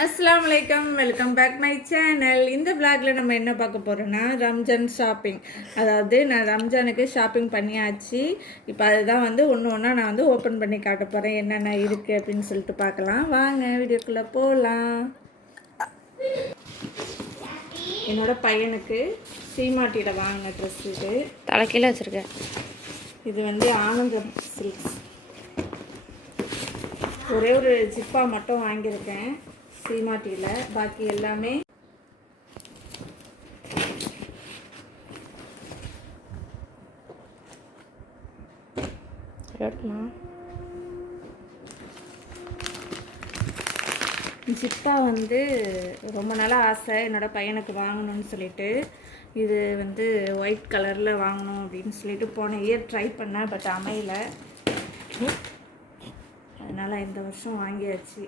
அஸ்ஸலாமு அலைக்கும், welcome back my channel. இந்த vlogல நம்ம என்ன பார்க்க போகிறோன்னா ரம்ஜான் ஷாப்பிங். அதாவது நான் ரம்ஜானுக்கு ஷாப்பிங் பண்ணியாச்சு. இப்போ அதுதான் ஒன்று ஒன்றா நான் ஓப்பன் பண்ணி காட்ட போகிறேன், என்னென்ன இருக்குது அப்படின்னு சொல்லிட்டு பார்க்கலாம். வாங்க வீடியோக்குள்ளே போகலாம். என்னோட பையனுக்கு சீமாட்டியில் வாங்கின ட்ரெஸ் இது. தலைக்கீழே வச்சுருக்கேன். இது ஆனந்தம் சில்க்ஸ். ஒரே ஒரு ஜிப்பா மட்டும் வாங்கியிருக்கேன் சீமாட்டியில். பாக்கி எல்லாமே ஜிப்பா ரொம்ப நாளாக ஆசை என்னோடய பையனுக்கு வாங்கணும்னு சொல்லிட்டு. இது ஒயிட் கலரில் வாங்கணும் அப்படின்னு சொல்லிட்டு போன இயர் ட்ரை பண்ணேன், பட் அமையல. அதனால் இந்த வருஷம் வாங்கியாச்சு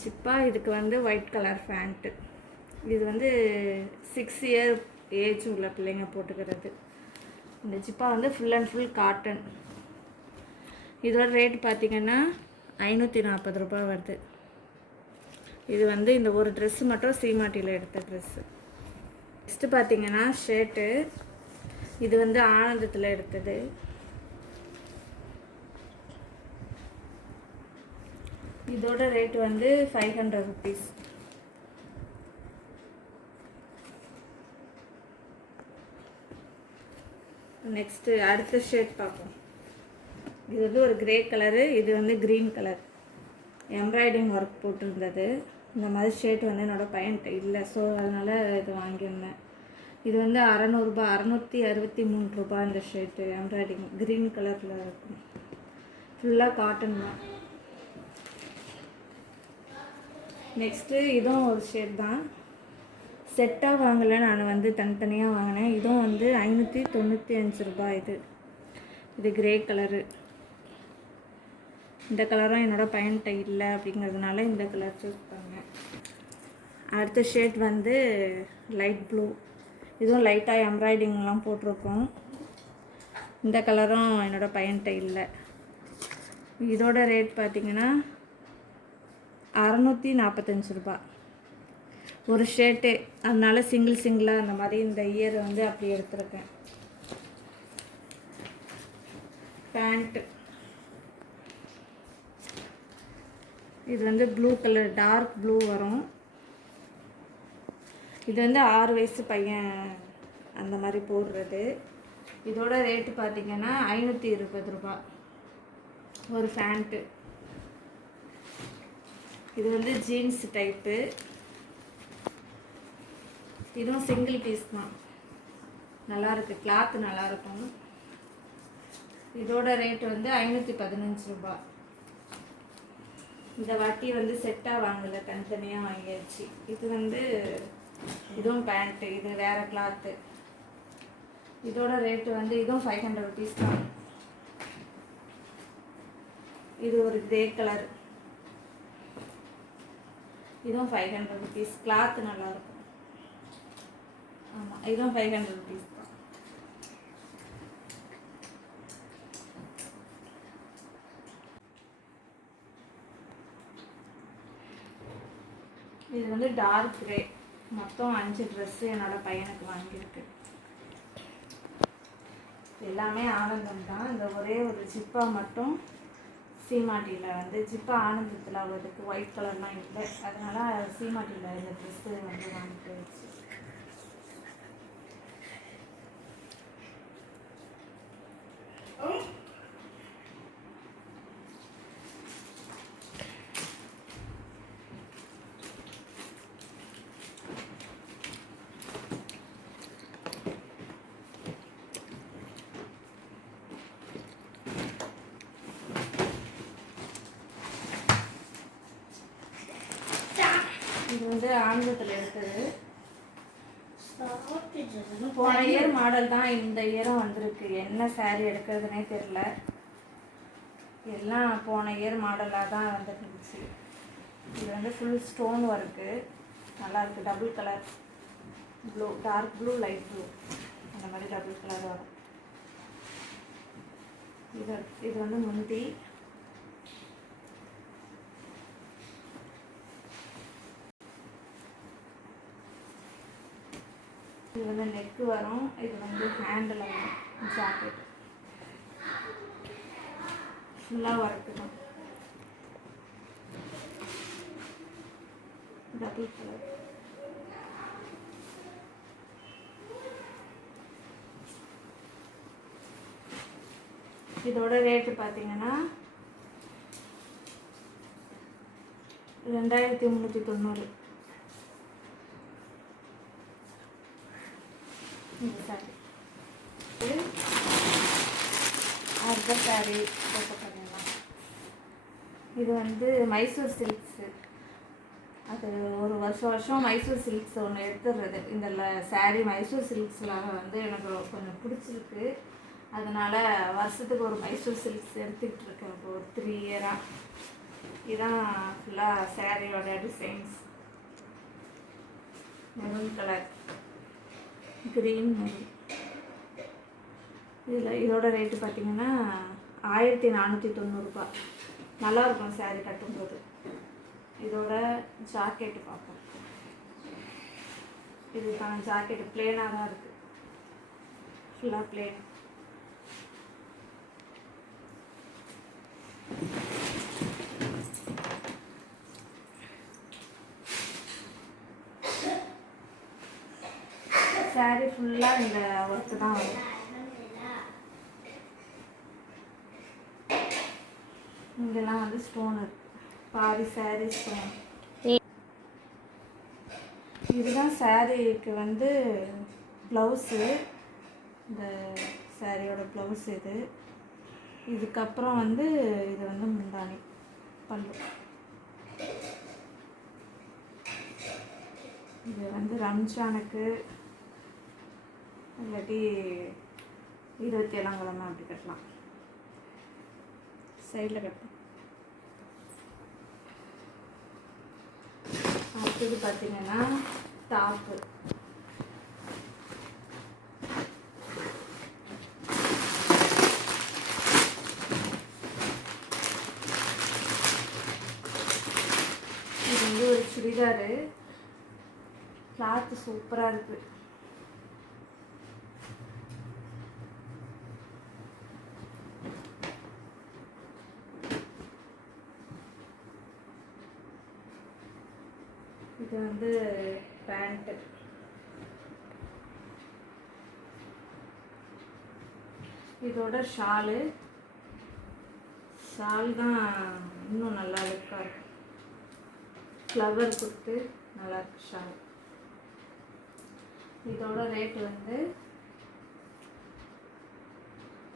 ஜிப்பா. இதுக்கு ஒயிட் கலர் பேண்ட்டு. இது 6 இயர் ஏஜ் உள்ள பிள்ளைங்க போட்டுக்கிறது. இந்த ஜிப்பா ஃபுல் அண்ட் ஃபுல் காட்டன். இதோட ரேட் பார்த்திங்கன்னா 540 ரூபாய் வருது. இது இந்த ஒரு ட்ரெஸ்ஸு மட்டும் சீமாட்டியில் எடுத்த ட்ரெஸ்ஸு. நெக்ஸ்ட்டு பார்த்திங்கன்னா ஷர்ட்டு. இது ஆனந்தத்தில் எடுத்தது. இதோட ரேட் 500 ருபீஸ். நெக்ஸ்ட்டு அடுத்த ஷர்ட் பார்ப்போம். இது ஒரு கிரே கலரு, இது க்ரீன் கலர். எம்ப்ராய்டிங் ஒர்க் போட்டிருந்தது. இந்த மாதிரி ஷர்ட் என்னோடய பையன்கிட்ட இல்லை, ஸோ அதனால் இது வாங்கியிருந்தேன். இது 600 ரூபாய், 663 ரூபாய் இந்த ஷர்ட்டு. எம்ப்ராய்டிங் க்ரீன் கலரில் இருக்கும். ஃபுல்லாக காட்டன் தான். நெக்ஸ்ட்டு இதுவும் ஒரு ஷர்ட் தான். செட்டாக வாங்கலை, நான் தனித்தனியாக வாங்கினேன். இதுவும் 595 ரூபாய். இது கிரே கலரு. இந்த கலரும் என்னோடய பையன்கிட்ட இல்லை அப்படிங்கிறதுனால இந்த கலர் சூஸ் பண்ணேன். அடுத்த ஷர்ட் லைட் ப்ளூ. இதுவும் லைட்டாக எம்ப்ராய்டிங்லாம் போட்டிருக்கோம். இந்த கலரும் என்னோடய பையன்கிட்ட இல்லை. இதோட ரேட் பார்த்திங்கன்னா 645 ரூபாய் ஒரு ஷர்ட்டு. அதனால சிங்கிளாக அந்த மாதிரி இந்த இயர் அப்படி எடுத்துருக்கேன். பேண்ட்டு. இது ப்ளூ கலர், டார்க் ப்ளூ வரும். இது 6 வயசு பையன் அந்த மாதிரி போடுறது. இதோட ரேட்டு பார்த்திங்கன்னா 520 ரூபாய் ஒரு பேண்ட்டு. இது ஜீன்ஸ் டைப்பு. இதுவும் சிங்கிள் பீஸ் தான், நல்லாயிருக்கு, கிளாத்து நல்லாயிருக்கும். இதோட ரேட் 515 ரூபாய். இந்த வாட்டி செட்டாக வாங்கலை, தனித்தனியாக வாங்கியாச்சு. இது இதுவும் பேண்ட்டு. இது வேறு கிளாத்து. இதோட ரேட்டு இதுவும் 500 ருபீஸ் தான். இது ஒரு கிரே கலர். இதுவும் 500 ருபீஸ். கிளாத்து நல்லாயிருக்கும். ஆமாம், இதுவும் 500 ருபீஸ் தான். இது டார்க் கிரே. மொத்தம் 5 ட்ரெஸ்ஸு என்னோடய பையனுக்கு வாங்கியிருக்கு. எல்லாமே ஆனந்தம் தான். இந்த ஒரே ஒரு ஜிப்பா மட்டும் சீமாட்டியில் ஜிப்பா ஆனந்தத்தில் அவருக்கு ஒயிட் கலர்லாம் இல்லை, அதனால் சீமாட்டியில் இந்த ட்ரெஸ்ஸு வாங்கிட்டு வச்சு. இது ஆனந்தத்தில் எடுத்தது. போன இயர் மாடல் தான் இந்த இயரும் வந்திருக்கு. என்ன சாரீ எடுக்கிறதுனே தெரில. எல்லாம் போன இயர் மாடலாக தான் வந்துருந்துச்சு. இது ஃபுல் ஸ்டோன் ஒர்க்கு, நல்லாயிருக்கு. Double colour blue, dark blue, light blue, அந்த மாதிரி டபுள் கலர் வரும். இது முந்தி. இது வந்து நெக்கு வரும், இது வந்து ஹேண்டில் வரும். ஜாக்கெட் ஃபுல்லாக ஒர்க்கு தான், டபுள் கலர். இதோட ரேட்டு பார்த்தீங்கன்னா 2390. இந்த சாரி அர்பன் சாரி போட்டு பண்ணிடலாம். இது வந்து மைசூர் சில்க்ஸு. அது ஒரு வருஷம் மைசூர் சில்க்ஸ் ஒன்று எடுத்துடுறது. இந்த சாரீ மைசூர் சில்க்ஸில் வந்து எனக்கு கொஞ்சம் பிடிச்சிருக்கு. அதனால் வருஷத்துக்கு ஒரு மைசூர் சில்க்ஸ் எடுத்துக்கிட்டு இருக்கேன் இப்போ ஒரு 3 இயராக. இதுதான் ஃபுல்லாக சாரியோட designs. Maroon colour, green maroon. இதோட ரேட்டு பார்த்திங்கன்னா 1490 ரூபா. நல்லாயிருக்கும் சாரீ கட்டும்போது. இதோட ஜாக்கெட்டு பார்ப்போம். இதுக்கான ஜாக்கெட்டு பிளேனாக தான் இருக்குது, ஃபுல்லாக பிளேன். சாரீ ஃபுல்லாக இந்த ஒர்க்கு தான் வரும். இங்கெல்லாம் வந்து ஸ்டோன் இருக்குது, பாதி சாரீ ஸ்டோன். இதுதான் சாரீக்கு வந்து ப்ளவுஸு. இந்த சாரியோட ப்ளவுஸ் இது. இதுக்கப்புறம் வந்து இது வந்து முந்தானி பல்லு. இது வந்து ரம்ஜானுக்கு இல்லாட்டி 27ஆம் கிழமை அப்படி கட்டலாம். சைடில் கட்டலாம். அடுத்தது பார்த்திங்கன்னா டாப்பு. இது வந்து ஒரு சுடிதாரு. கிளாத்து சூப்பராக இருக்குது. இது வந்து பேண்ட்டு. இதோட ஷால் தான் இன்னும் நல்லா லுக்காக இருக்கும். ஃப்ளவர் கொடுத்து நல்லா இருக்கு ஷால். இதோட ரேட்டு வந்து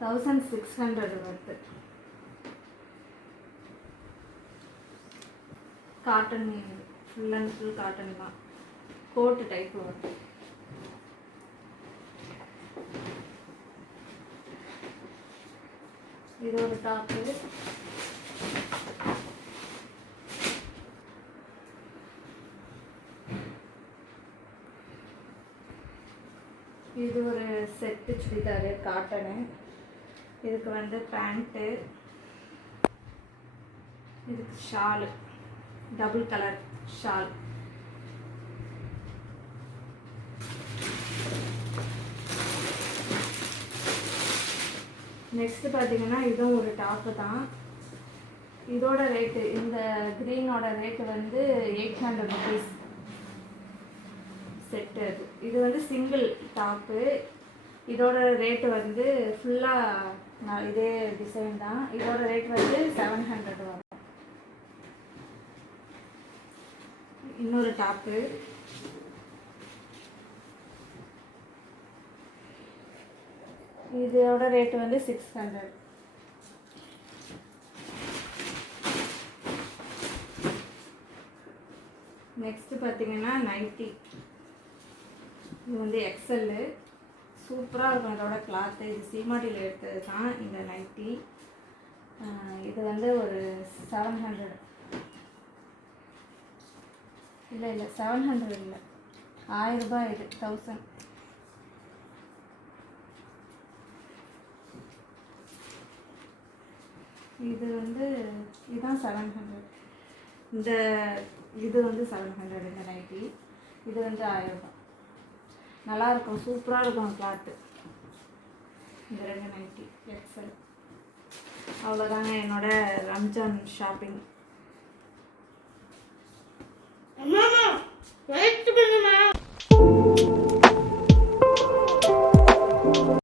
1600 வருது. Cotton, full and full cotton தான். கோட்டு டைப் வருது. இது ஒரு டாப்பு. இது ஒரு செட்டு சுடிதாரு காட்டனு. இதுக்கு வந்து பேண்ட்டு, இதுக்கு shawl, double colour shawl. Next பார்த்தீங்கன்னா இதுவும் ஒரு டாப்பு தான். இதோட ரேட்டு, இந்த க்ரீனோட ரேட்டு வந்து 800 ருபீஸ் செட்டு. அது இது வந்து சிங்கிள் டாப்பு. இதோட ரேட்டு வந்து ஃபுல்லாக இதே டிசைன் தான். இதோட ரேட் வந்து 700 வரும். இன்னொரு டாப்பு. இதோட ரேட்டு வந்து 600. நெக்ஸ்ட்டு பார்த்தீங்கன்னா நைட்டி. இது வந்து எக்ஸல்லு. சூப்பராக இருக்கும் இதோட கிளாத்து. இது சீமாட்டியில் எடுத்தது தான் இந்த நைட்டி. இது வந்து ஒரு 700. இல்லை 700 இல்லை, 1000 ரூபாய். இது 1000. இது வந்து இதுதான் 700. இது வந்து 700 இந்த நைட்டி. இது வந்து 1000 ரூபாய். நல்லாயிருக்கும், சூப்பராக இருக்கும் கிளாத்து. இந்த 2 நைட்டி எக்ஸல். அவ்வளோதாங்க என்னோட ரம்ஜான் ஷாப்பிங்.